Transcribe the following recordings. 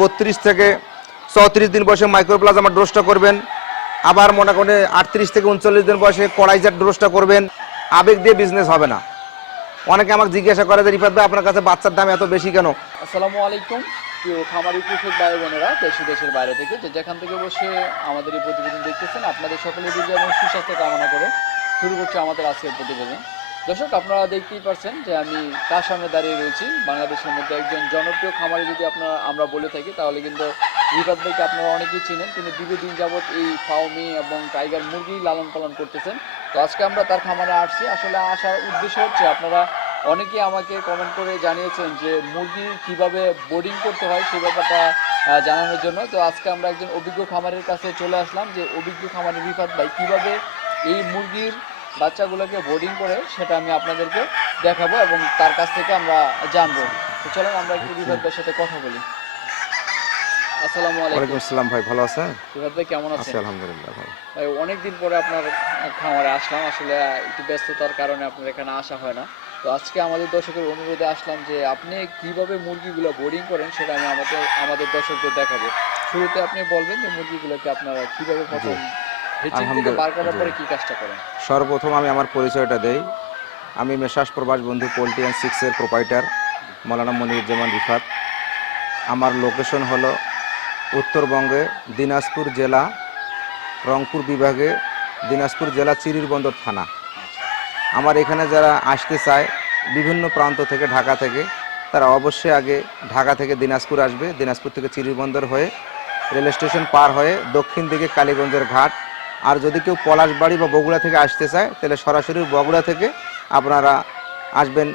বত্রিশ থেকে চৌত্রিশ দিন বয়সে মাইক্রোপ্লাজমা ডোজটা করবেন। আবার মনে করেন আটত্রিশ থেকে উনচল্লিশ দিন বয়সে কড়াইজার ডোজটা করবেন। আবেগ দিয়ে বিজনেস হবে না। অনেকে আমাকে জিজ্ঞাসা করে যে, রিফাত ভাই, আপনার কাছে বাচ্চার দাম এত বেশি কেন? আসসালামু আলাইকুম। প্রিয় খামারি কৃষক ভাই বোনেরা দেশ দেশের বাইরে থেকে যে যেখান থেকে বসে আমাদের এই প্রতিবেদন দেখতেছেন, আপনাদের সকলের এবং সুস্বাস্থ্য কামনা করে শুরু করছে আমাদের আজকের প্রতিবেদন। দর্শক, আপনারা দেখতেই পারছেন যে আমি কার সামনে দাঁড়িয়ে রয়েছি। বাংলাদেশের মধ্যে একজন জনপ্রিয় খামারে যদি আপনারা, আমরা বলে থাকি, তাহলে কিন্তু রিফাত ভাইকে আপনারা অনেকেই চিনেন। তিনি দীর্ঘদিন যাবৎ এই ফাউমি এবং টাইগার মুরগি লালন পালন করতেছেন। তো আজকে আমরা তার খামারে আসছি। আসলে আসার উদ্দেশ্য হচ্ছে, আপনারা অনেকেই আমাকে কমেন্ট করে জানিয়েছেন যে মুরগি কীভাবে বোর্ডিং করতে হয়, সে ব্যাপারটা জানানোর জন্য। তো আজকে আমরা একজন অভিজ্ঞ খামারের কাছে চলে আসলাম যে অভিজ্ঞ খামারের রিফাত ভাই কীভাবে এই মুরগির বাচ্চাগুলোকে বোর্ডিং করে সেটা আমি আপনাদেরকে দেখাবো এবং তার কাছ থেকে আমরা জানব। তো চলেন আমরা একটু রিফাত ভাইয়ের সাথে কথা বলি। আসসালামু আলাইকুম। আসসালাম ভাই ভালো আছেন? রিফাত ভাই কেমন আছেন? আলহামদুলিল্লাহ ভাই ভাই অনেকদিন পরে আপনার খামারে আসলাম। আসলে একটু ব্যস্ততার কারণে আপনার এখানে আসা হয় না। তো আজকে আমাদের দর্শকের অনুরোধে আসলাম যে আপনি কীভাবে মুরগিগুলো বোর্ডিং করেন সেটা আমি আমাদের আমাদের দর্শকদের দেখাবো। শুরুতে আপনি বলবেন যে মুরগিগুলোকে আপনারা কীভাবে প্রথম কি কাজটা করেন? সর্বপ্রথম আমি আমার পরিচয়টা দেই। আমি messrs Probash Bandhu poultry and সিক্সের প্রোপাইটার মৌলানা মনিরুজ্জামান রিফাত। আমার লোকেশন হলো উত্তরবঙ্গে দিনাজপুর জেলা রংপুর বিভাগে দিনাজপুর জেলা চিরিরবন্দর থানা। আমার এখানে যারা আসতে চায় বিভিন্ন প্রান্ত থেকে ঢাকা থেকে তারা অবশ্যই আগে ঢাকা থেকে দিনাজপুর আসবে। দিনাজপুর থেকে চিরির বন্দর হয়ে রেল স্টেশন পার হয়ে দক্ষিণ দিকে কালীগঞ্জের ঘাট আর যদি কেউ পলাশবাড়ি বা বগুড়া থেকে আসতে চায়, তাহলে সরাসরি বগুড়া থেকে আপনারা আসবেন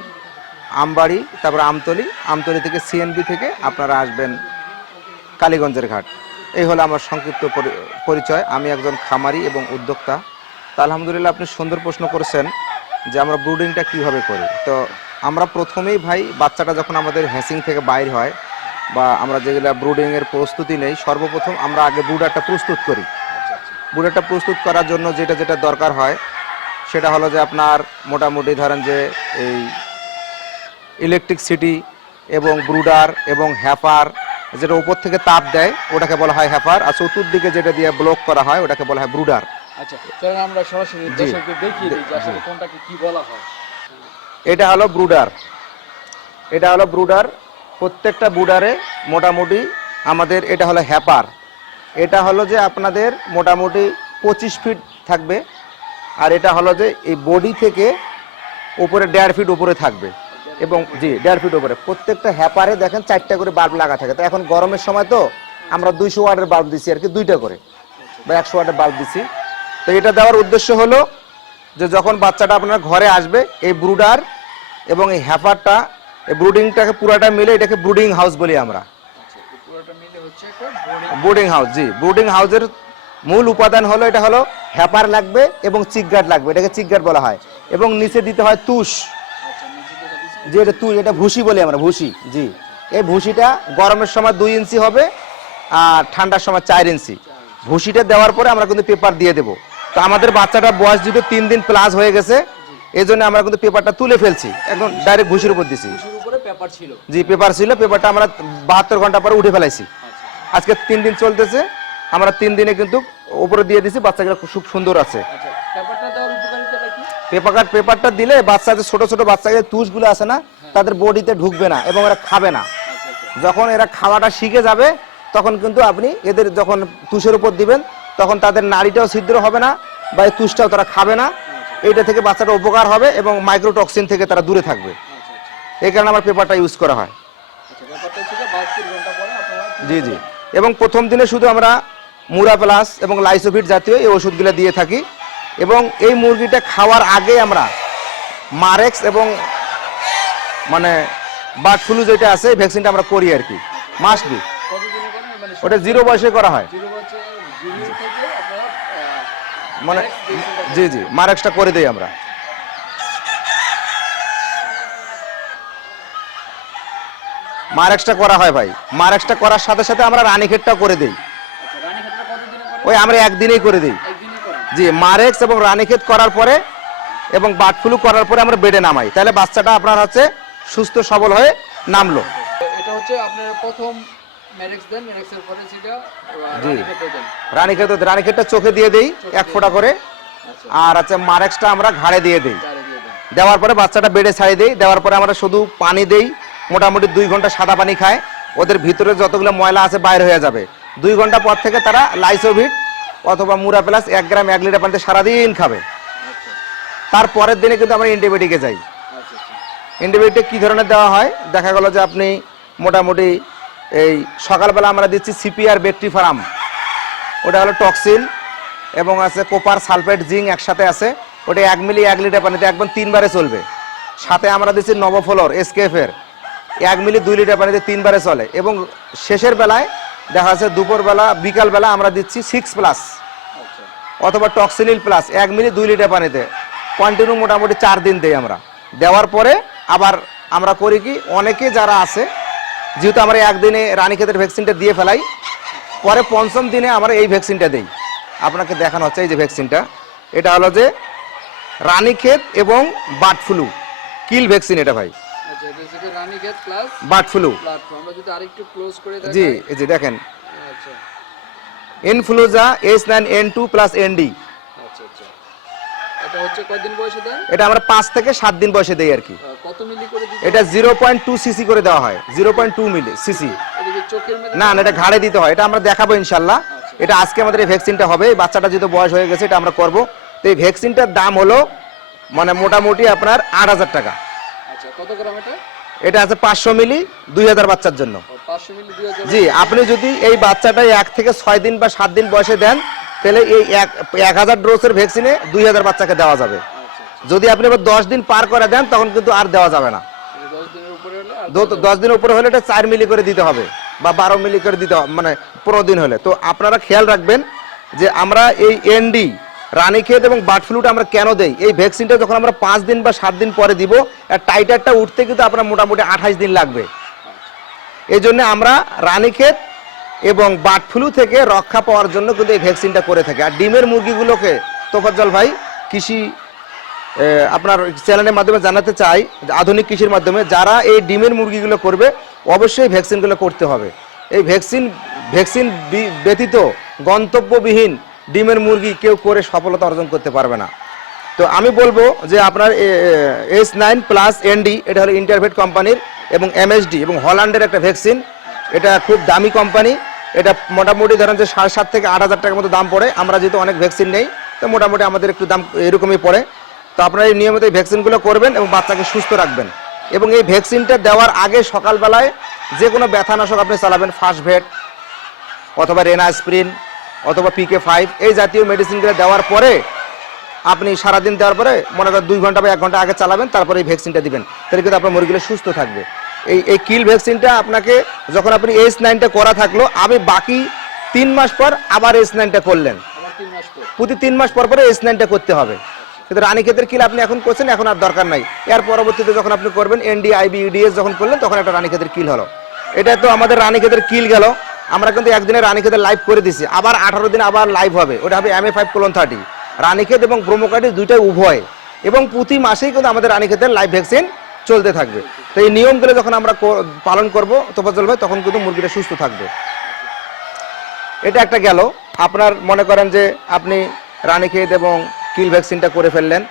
আমবাড়ি, তারপর আমতলি আমতলি থেকে সিএনবি থেকে আপনারা আসবেন কালীগঞ্জের ঘাট। এই হলো আমার সংক্ষিপ্ত পরিচয়। আমি একজন খামারি এবং উদ্যোক্তা। তা আলহামদুলিল্লাহ আপনি সুন্দর প্রশ্ন করেছেন যে আমরা ব্রুডিংটা কীভাবে করি। তো আমরা প্রথমেই ভাই, বাচ্চাটা যখন আমাদের হ্যাসিং থেকে বাইর হয় বা আমরা যেগুলা ব্রুডিংয়ের প্রস্তুতি নেই, সর্বপ্রথম আমরা আগে ব্রুডারটা প্রস্তুত করি। আচ্ছা প্রস্তুত করার জন্য যেটা যেটা দরকার হয় সেটা হলো যে আপনার মোটামুটি ধরেন যে এই ইলেকট্রিক সিটি এবং ব্রুডার এবং হ্যাপার যেটা উপর থেকে তাপ দেয় ওটাকে বলা হয় হ্যাপার আর চতুর্দিকে যেটা দিয়ে ব্লক করা হয় ওটাকে বলা হয় ব্রুডার আচ্ছা আমরা সরাসরি দর্শকদের দেখিয়ে দিই যে আসলে কোনটাকে কি বলা হয়। এটা হলো ব্রুডার এটা হলো ব্রুডার প্রত্যেকটা ব্রুডারে মোটামুটি আমাদের এটা হলো হ্যাপার এটা হলো যে আপনাদের মোটামুটি পঁচিশ ফিট থাকবে, আর এটা হলো যে এই বডি থেকে উপরে দেড় ফিট উপরে থাকবে। এবং জি, দেড় ফিট উপরে। প্রত্যেকটা হ্যাপারে দেখেন চারটা করে বাল্ব লাগা থাকে। তো এখন গরমের সময় তো আমরা দুইশো ওয়াটের বাল্ব দিচ্ছি আর কি, দুইটা করে, বা একশো ওয়াটের বাল্ব দিচ্ছি তো এটা দেওয়ার উদ্দেশ্য হলো যে যখন বাচ্চাটা আপনার ঘরে আসবে, এই ব্রুডার এবং এই হ্যাপারটা, এই ব্রুডিংটাকে পুরাটা মিলে এটাকে ব্রুডিং হাউস বলি আমরা। আচ্ছা পুরোটা মিলে হচ্ছে বোর্ডিং হাউস জি। ব্রুডিং হাউসের মূল উপাদান হলো এটা হলো হ্যাপার লাগবে এবং চিকগার্ড লাগবে এটাকে চিকগার্ড বলা হয়। এবং নিচে দিতে হয় তুষ। যে এটা তুষ এটা ভুসি বলি আমরা ভুসি জি। এই ভুসিটা গরমের সময় দুই ইঞ্চি হবে আর ঠান্ডার সময় চার ইঞ্চি। ভুসিটা দেওয়ার পরে আমরা কিন্তু পেপার দিয়ে দেবো। তো আমাদের বাচ্চাটা বয়স যেহেতু তিন দিন প্লাস হয়ে গেছে এই জন্য আমরা কিন্তু পেপারটা তুলে ফেলছি। একদম ডাইরেক্ট ভুসির উপর দিছি। পেপার ছিল। জি পেপার ছিল পেপারটা আমরা বাহাত্তর ঘণ্টা পরে উঠে ফেলাইছি। আজকে তিন দিন চলতেছে। আমরা তিন দিনে কিন্তু উপরে দিয়ে দিছি বাচ্চাগুলো খুব সুন্দর আছে। পেপার পেপারটা দিলে বাচ্চাদের ছোট ছোট বাচ্চাদের তুষগুলো আছে না তাদের বডিতে ঢুকবে না এবং এরা খাবে না। যখন এরা খাওয়াটা শিখে যাবে তখন কিন্তু আপনি এদের যখন তুষের উপর দিবেন তখন তাদের নাড়িটাও ছিদ্র হবে না বা এই তুষটাও তারা খাবে না। এইটা থেকে বাচ্চাটা উপকার হবে এবং মাইক্রোটক্সিন থেকে তারা দূরে থাকবে। এই কারণে আমার পেপারটা ইউজ করা হয়। আচ্ছা জি জি। এবং প্রথম দিনে শুধু আমরা মুরা প্লাস এবং লাইসোভিট জাতীয় এই ওষুধগুলো দিয়ে থাকি। এবং এই মুরগিটা খাওয়ার আগে আমরা মারেক্স এবং মানে বার্ড ফ্লু যেটা আছে ভ্যাকসিনটা আমরা করি আর কি। করেন মানে ওটা জিরো বয়সে করা হয়। মানে জি জি, মারেক্সটা করে দিই আমরা। মারেক্সটা করা হয় ভাই। মারেক্সটা করার সাথে সাথে আমরা রানীক্ষেতটাও করে দেই। রানীক্ষেতটা ওই আমরা একদিনেই করে দিই। জি মারেক্স এবং রানীক্ষেত করার পরে এবং বার্ড ফ্লু করার পরে আমরা বেডে নামাই। তাহলে বাচ্চাটা আপনার হচ্ছে সুস্থ সবল হয়ে নামলো। এটা হচ্ছে আপনার প্রথম। রানীক্ষেতে রানীক্ষেতটা চোখে দিয়ে দিই এক ফোঁটা করে। আচ্ছা। আর আছে মারেক্সটা আমরা ঘাড়ে দিয়ে দিই। দেওয়ার পরে বাচ্চাটা বেডে ছাড়িয়ে দিই। দেওয়ার পরে আমরা শুধু পানি দেই। মোটামুটি দুই ঘণ্টা সাদা পানি খায়। ওদের ভিতরে যতগুলো ময়লা আছে বাইরে হয়ে যাবে। দুই ঘণ্টা পর থেকে তারা লাইসোভিট অথবা মুরা প্লাস এক গ্রাম এক লিটার পানিতে সারাদিন খাবে। তার পরের দিনে কিন্তু আমরা অ্যান্টিবায়োটিকে যাই। অ্যান্টিবায়োটিক কী ধরনের দেওয়া হয়? দেখা গেল যে আপনি মোটামুটি এই সকালবেলা আমরা দিচ্ছি সিপিআর ব্যাকটিফারাম। ওটা হলো টক্সিন এবং আছে কোপার সালফেট জিঙ্ক একসাথে আছে। ওটা এক মিলি এক লিটার পানিতে একদম তিনবারে চলবে। সাথে আমরা দিচ্ছি নবফ্লোর এসকেএফের এক মিলি দুই লিটার পানিতে তিনবারে চলে। এবং শেষের বেলায় দেখা যাচ্ছে দুপুরবেলা, বিকালবেলা আমরা দিচ্ছি সিক্স প্লাস অথবা টক্সিলিল প্লাস এক মিলি দুই লিটার পানিতে। কন্টিনিউ মোটামুটি চার দিন দেই আমরা। দেওয়ার পরে আবার আমরা করি কি, অনেকে যারা আছে, যেহেতু আমরা একদিনে রানীক্ষেতের ভ্যাকসিনটা দিয়ে ফেলাই, পরে পঞ্চম দিনে আমরা এই ভ্যাকসিনটা দেই। আপনাকে দেখানো হচ্ছে এই যে ভ্যাকসিনটা এটা হলো যে রানীক্ষেত এবং বার্ড ফ্লু। কিল ভ্যাকসিন এটা ভাই। আচ্ছা প্লাস বার্ড ফ্লু। আমরা যদি আরেকটু ক্লোজ করে দেখাই। জি এই যে দেখেন। আচ্ছা। Influenza S nine N two plus N D আচ্ছা আচ্ছা। এটা হচ্ছে কয়দিন বয়সে দেন এটা আমরা পাঁচ থেকে সাত দিন বয়সে দেই আর কি। কত মিলি করে দিতে এটা জিরো পয়েন্ট টু সিসি করে দেওয়া হয়। Zero point two milli CC না না এটা ঘাড়ে দিতে হয়। এটা আমরা দেখাবো ইনশাল্লাহ। আচ্ছা। এটা আজকে আমাদের এই ভ্যাকসিনটা হবে। এই বাচ্চাটা যেহেতু বয়স হয়ে গেছে এটা আমরা করব। তো এই ভ্যাকসিনটার দাম হলো মানে মোটামুটি আপনার আট হাজার টাকা। কত গ্রাম এটা? এটা আছে পাঁচশো মিলি দুই হাজার বাচ্চার জন্য। জি আপনি যদি এই বাচ্চাটা এক থেকে ছয় দিন বা সাত দিন বয়সে দেন তাহলে এই এক হাজার ডোজের ভ্যাকসিনে দুই হাজার বাচ্চাকে দেওয়া যাবে। আচ্ছা আচ্ছা। যদি আপনি এবার দশ দিন পার করে দেন তখন কিন্তু আর দেওয়া যাবে না। এটা দশ দিনের উপরে হলে দশ দিনের উপরে হলে এটা চার মিলি করে দিতে হবে বা বারো মিলি করে দিতে হবে মানে পনেরো দিন হলে। তো আপনারা খেয়াল রাখবেন যে আমরা এই এনডি রানীক্ষেত এবং বার্ড ফ্লুটা আমরা কেন দেই? এই ভ্যাকসিনটা যখন আমরা পাঁচ দিন বা সাত দিন পরে দিব, আর টাইটারটা উঠতে কিন্তু আপনার মোটামুটি আঠাশ দিন লাগবে। এই জন্য আমরা রানীক্ষেত এবং বার্ড ফ্লু থেকে রক্ষা পাওয়ার জন্য কিন্তু এই ভ্যাকসিনটা করে থাকি। আর ডিমের মুরগিগুলোকে, তোফাজ্জল ভাই, কৃষি আপনার চ্যানেলের মাধ্যমে জানাতে চাই, আধুনিক কৃষির মাধ্যমে, যারা এই ডিমের মুরগিগুলো করবে, অবশ্যই ভ্যাকসিনগুলো করতে হবে। এই ভ্যাকসিন ভ্যাকসিন ব্যতীত গন্তব্যবিহীন ডিমের মুরগি কেউ করে সফলতা অর্জন করতে পারবে না। তো আমি বলব যে আপনার এস নাইন প্লাস এনডি এটা হলো ইন্টারভেট কোম্পানির এবং এমএসডি এবং হল্যান্ডের একটা ভ্যাকসিন। এটা খুব দামি কোম্পানি। এটা মোটামুটি ধরেন যে সাড়ে সাত থেকে আট হাজার টাকার মতো দাম পড়ে। আমরা যেহেতু অনেক ভ্যাকসিন নেই, তো মোটামুটি আমাদের একটু দাম এরকমই পড়ে। তো আপনারা এই নিয়মিত এই ভ্যাকসিনগুলো করবেন এবং বাচ্চাকে সুস্থ রাখবেন। এবং এই ভ্যাকসিনটা দেওয়ার আগে সকালবেলায় যে কোনো ব্যথানাশক আপনি চালাবেন ফার্স্ট ভেট অথবা রেনাস্প্রিন। অথবা পিকে ফাইভ এই জাতীয় মেডিসিনগুলো দেওয়ার পরে আপনি সারাদিন দেওয়ার পরে মনে করেন দুই ঘণ্টা বা এক ঘণ্টা আগে চালাবেন তারপরে এই ভ্যাকসিনটা দিবেন। তাহলে কিন্তু আপনার মুরগিগুলো সুস্থ থাকবে। এই এই কিল ভ্যাকসিনটা আপনাকে যখন আপনি এইচ নাইনটা করা থাকল আমি বাকি তিন মাস পর আবার এইচ নাইনটা করলেন। প্রতি তিন মাস পর পরে এইচ নাইনটা করতে হবে। কিন্তু রানী রানীক্ষেতের কিল আপনি এখন করছেন এখন আর দরকার নাই। এর পরবর্তীতে যখন আপনি করবেন এনডি আইবি ইউডিএস যখন করলেন তখন একটা রানী রানীক্ষেতের কিল হলো। এটা তো আমাদের রানী রানীক্ষেতের কিল গেল। আমরা কিন্তু একদিনে রানীক্ষেতের লাইভ করে দিছি। আবার আঠারো দিন আবার লাইভ হবে। ওটা হবে M A five clone thirty Ranikhet এবং ব্রহ্মকাটি দুইটাই উভয়। এবং প্রতি মাসেই কিন্তু আমাদের রানীক্ষেতের লাইভ ভ্যাকসিন চলতে থাকবে। তো এই নিয়মগুলো যখন আমরা পালন করব তোফাজল ভাই, তখন কিন্তু মুরগিটা সুস্থ থাকবে। এটা একটা গেল। আপনার মনে করেন যে আপনি রানীক্ষেত এবং কিল ভ্যাকসিনটা করে ফেললেন।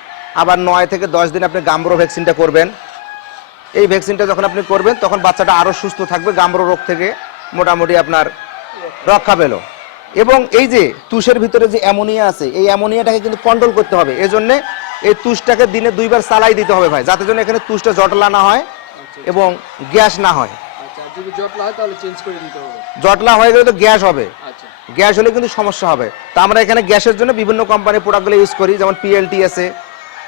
আবার নয় থেকে দশ দিন আপনি গাম্বরো ভ্যাকসিনটা করবেন। এই ভ্যাকসিনটা যখন আপনি করবেন, তখন বাচ্চাটা আরও সুস্থ থাকবে গাম্বরো রোগ থেকে। মোটামুটি আপনার রক্ষা পেল। এবং এই যে তুষের ভিতরে যে অ্যামোনিয়া আছে এই অ্যামোনিয়াটাকে কিন্তু কন্ট্রোল করতে হবে। এই জন্যে এই তুষটাকে দিনে দুইবার চালাই দিতে হবে ভাই যাতে জন্য এখানে তুষটা জটলা না হয় এবং গ্যাস না হয়। আচ্ছা জটলা হয় গেলে তো গ্যাস হবে। আচ্ছা। গ্যাস হলে কিন্তু সমস্যা হবে। তো আমরা এখানে গ্যাসের জন্য বিভিন্ন কোম্পানির প্রোডাক্টগুলো ইউজ করি যেমন পিএলটি আছে।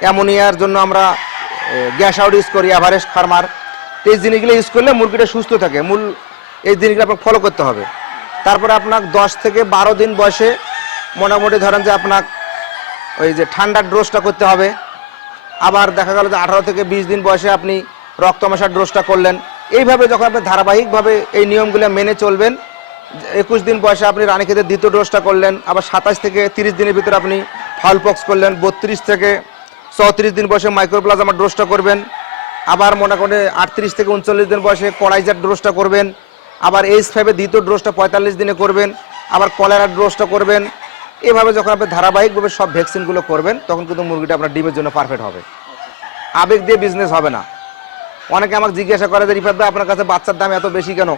অ্যামোনিয়ার জন্য আমরা গ্যাস আউট ইউজ করি অ্যাভারেস্ট ফার্মার তো এই জিনিসগুলো ইউজ করলে মুরগিটা সুস্থ থাকে। মূল এই দিনগুলো আপনাকে ফলো করতে হবে। তারপরে আপনার দশ থেকে বারো দিন বয়সে মোটামুটি ধরেন যে আপনার ওই যে ঠান্ডার ডোজটা করতে হবে। আবার দেখা গেল যে আঠারো থেকে বিশ দিন বয়সে আপনি রক্তমাশার ডোজটা করলেন। এইভাবে যখন আপনি ধারাবাহিকভাবে এই নিয়মগুলো মেনে চলবেন, একুশ দিন বয়সে আপনি রানীক্ষেতের দ্বিতীয় ডোজটা করলেন, আবার সাতাশ থেকে তিরিশ দিনের ভিতরে আপনি ফাউলপক্স করলেন, বত্রিশ থেকে চৌত্রিশ দিন বয়সে মাইক্রোপ্লাজমার ডোজটা করবেন, আবার মনে করে আটত্রিশ থেকে উনচল্লিশ দিন বয়সে কড়াইজার ডোজটা করবেন আবার এইচ ফাইভের দ্বিতীয় ডোজটা পঁয়তাল্লিশ দিনে করবেন, আবার কলেরার ডোজটা করবেন। এভাবে যখন আপনি ধারাবাহিকভাবে সব ভ্যাকসিনগুলো করবেন, তখন কিন্তু মুরগিটা আপনার ডিমের জন্য পারফেক্ট হবে। আবেগ দিয়ে বিজনেস হবে না। অনেকে আমাকে জিজ্ঞাসা করে যে, রিফাত ভাই, আপনার কাছে বাচ্চার দাম এত বেশি কেন?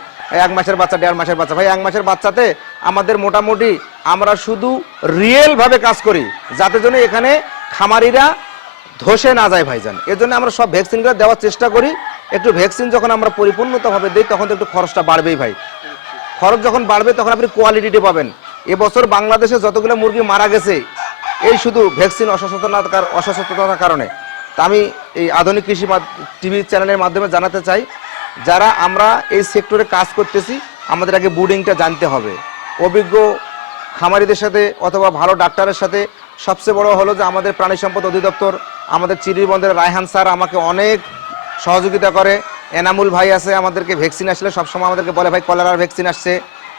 এক মাসের বাচ্চা, দেড় মাসের বাচ্চা। ভাই, এক মাসের বাচ্চাতে আমাদের মোটামুটি আমরা শুধু রিয়েলভাবে কাজ করি, যাতে জন্য এখানে খামারিরা ধসে না যায় ভাইজান। এর জন্য আমরা সব ভ্যাকসিনগুলো দেওয়ার চেষ্টা করি। একটু ভ্যাকসিন যখন আমরা পরিপূর্ণতাভাবে দিই, তখন তো একটু খরচটা বাড়বেই ভাই। খরচ যখন বাড়বে, তখন আপনি কোয়ালিটিতে পাবেন। এবছর বাংলাদেশে যতগুলো মুরগি মারা গেছে, এই শুধু ভ্যাকসিন অসচেতনতার অসচেতনতার কারণে। তা আমি এই আধুনিক কৃষি টিভি চ্যানেলের মাধ্যমে জানাতে চাই, যারা আমরা এই সেক্টরে কাজ করতেছি, আমাদের আগে বুডিংটা জানতে হবে। অভিজ্ঞ খামারিদের সাথে অথবা ভালো ডাক্তারের সাথে সবচেয়ে বড় হলো যে আমাদের প্রাণী সম্পদ অধিদপ্তর, আমাদের চিরিবন্দরের রায়হান স্যার আমাকে অনেক সহযোগিতা করে। এনামুল ভাই আছে আমাদেরকে ভ্যাকসিন আসলে সবসময় আমাদেরকে বলে, ভাই কলেরার ভ্যাকসিন আসছে,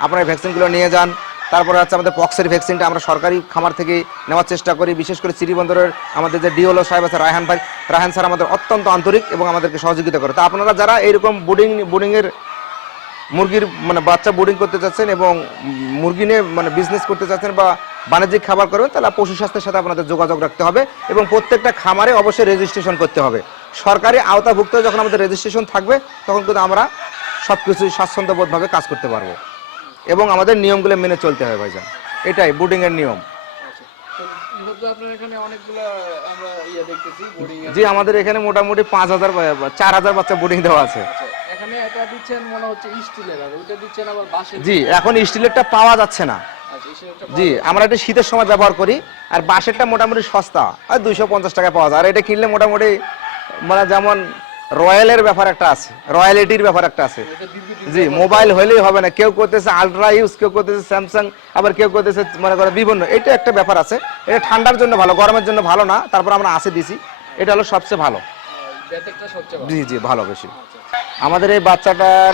আপনারা ভ্যাকসিনগুলো নিয়ে যান। তারপরে হচ্ছে আমাদের পক্সের ভ্যাকসিনটা আমরা সরকারি খামার থেকে নেওয়ার চেষ্টা করি। বিশেষ করে চিরিবন্দরের আমাদের যে ডিওলো সাহেব আছে, রায়হান ভাই, রায়হান স্যার আমাদের অত্যন্ত আন্তরিক এবং আমাদেরকে সহযোগিতা করে। তা আপনারা যারা এইরকম বুডিং বোর্ডিংয়ের মুরগির মানে বাচ্চা বোর্ডিং করতে চাচ্ছেন এবং মুরগি নিয়ে মানে বিজনেস করতে চাচ্ছেন বা বাণিজ্যিক খাবার করবেন, তাহলে পশু স্বাস্থ্যের সাথে আপনাদের যোগাযোগ রাখতে হবে এবং প্রত্যেকটা খামারে অবশ্যই রেজিস্ট্রেশন করতে হবে। সরকারি আওতাভুক্ত যখন আমাদের রেজিস্ট্রেশন থাকবে তখন কিন্তু আমরা সব কিছুই স্বাচ্ছন্দ্যবোধভাবে কাজ করতে পারব। এবং আমাদের নিয়মগুলো মেনে চলতে হবে ভাইজান। এটাই বুডিংয়ের নিয়ম। ইয়ে জি আমাদের এখানে মোটামুটি পাঁচ হাজার চার হাজার বাচ্চা বোর্ডিং দেওয়া আছে। আচ্ছা মনে জি এখন স্টিলেরটা পাওয়া যাচ্ছে না। আচ্ছা জি আমরা এটা শীতের সময় ব্যবহার করি আর বাঁশেরটা মোটামুটি সস্তা আর দুইশো পঞ্চাশ টাকায় পাওয়া যায়। আর এটা কিনলে মোটামুটি মানে যেমন রয়্যালের ব্যাপার একটা আছে রয়্যালিটির ব্যাপার একটা আছে। জি মোবাইল হলেই হবে না। কেউ করতেছে আলট্রা ইউজ কেউ করতেছে স্যামসাং আবার কেউ করতেছে মনে করে বিভিন্ন। এটা একটা ব্যাপার আছে। এটা ঠান্ডার জন্য ভালো গরমের জন্য ভালো না। তারপর আমরা আসে দিছি। এটা হলো সবচেয়ে ভালো। জি জি ভালো বেশি। আমাদের এই বাচ্চাটার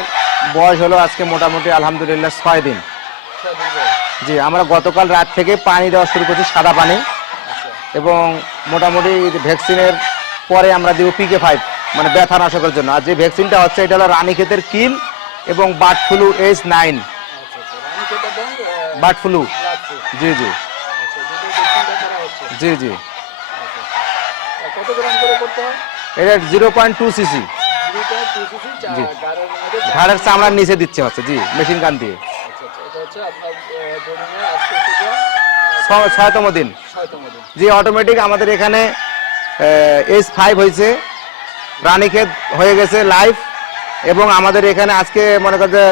বয়স হলো আজকে মোটামুটি আলহামদুলিল্লাহ ছয় দিন। জি আমরা গতকাল রাত থেকে পানি দেওয়া শুরু করছি সাদা পানি। আচ্ছা। এবং মোটামুটি ভ্যাকসিনের পরে আমরা দিব পিকে ফাইভ মানে ব্যথা নাশকের জন্য। আর যে ভ্যাকসিনটা হচ্ছে, এটা হলো রানীক্ষেতের কিল এবং bird flu H nine bird flu জি জি। জি জি। এটা জিরো পয়েন্ট টু সিসি জি। ঘাড়ের চামড়ার নিচে দিচ্ছে হচ্ছে, জি মেশিন গান দিয়ে। ছয়তম দিন। জি অটোমেটিক আমাদের এখানে এইচ ফাইভ হয়েছে। রানীক্ষেত হয়ে গেছে লাইভ এবং আমাদের এখানে আজকে মনে করেন যে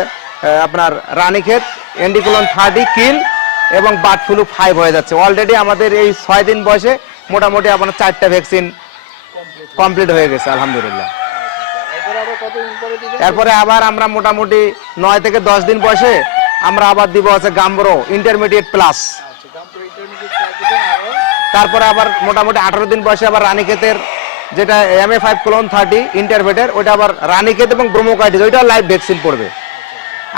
আপনার রানীক্ষেত, এন্ডিকুলন থার্টি কিল এবং বার্ড ফ্লু ফাইভ হয়ে যাচ্ছে। অলরেডি আমাদের এই ছয় দিন বয়সে মোটামুটি আপনার চারটা ভ্যাকসিন কমপ্লিট হয়ে গেছে, আলহামদুলিল্লাহ। এরপরে আবার আমরা মোটামুটি নয় থেকে দশ দিন বয়সে আমরা আবার দিব আছে গাম্বরো ইন্টারমিডিয়েট প্লাস আচ্ছা গামপুর ইন্টারমিডিয়েট ক্লাস দিবেন আরও তারপরে আবার মোটামুটি আঠারো দিন বয়সে আবার রানীক্ষেতের যেটা M A five clone thirty ইন্টারভেটের ওইটা আবার রানীক্ষেত এবং ব্রোমোকাইটিস ওইটা লাইভ ভ্যাকসিন পড়বে।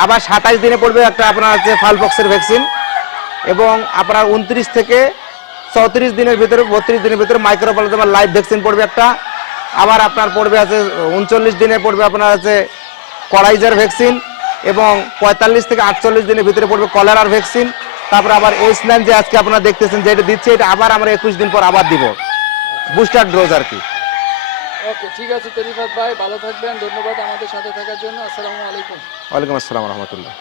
আবার সাতাইশ দিনে পড়বে একটা আপনার হচ্ছে ফালপক্সের ভ্যাকসিন এবং আপনার উনত্রিশ থেকে চৌত্রিশ দিনের ভিতরে, বত্রিশ দিনের ভিতরে মাইক্রোপ্লাজমার লাইভ ভ্যাকসিন পড়বে একটা। আবার আপনার পড়বে আছে উনচল্লিশ দিনে পড়বে আপনার আছে কলাইজার ভ্যাকসিন এবং পঁয়তাল্লিশ থেকে আটচল্লিশ দিনের ভিতরে পড়বে কলেরার ভ্যাকসিন তারপরে আবার এইচ নাইন যে আজকে আপনারা দেখতেছেন যেটা দিচ্ছে এটা আবার আমরা একুশ দিন পর আবার দিব। বুস্টার ডোজ আর কি। ওকে ঠিক আছে তরিফাত ভাই ভালো থাকবেন। ধন্যবাদ আমাদের সাথে থাকার জন্য। আসসালামু আলাইকুম। ওয়ালাইকুম আসসালাম রহমতুল্লাহ।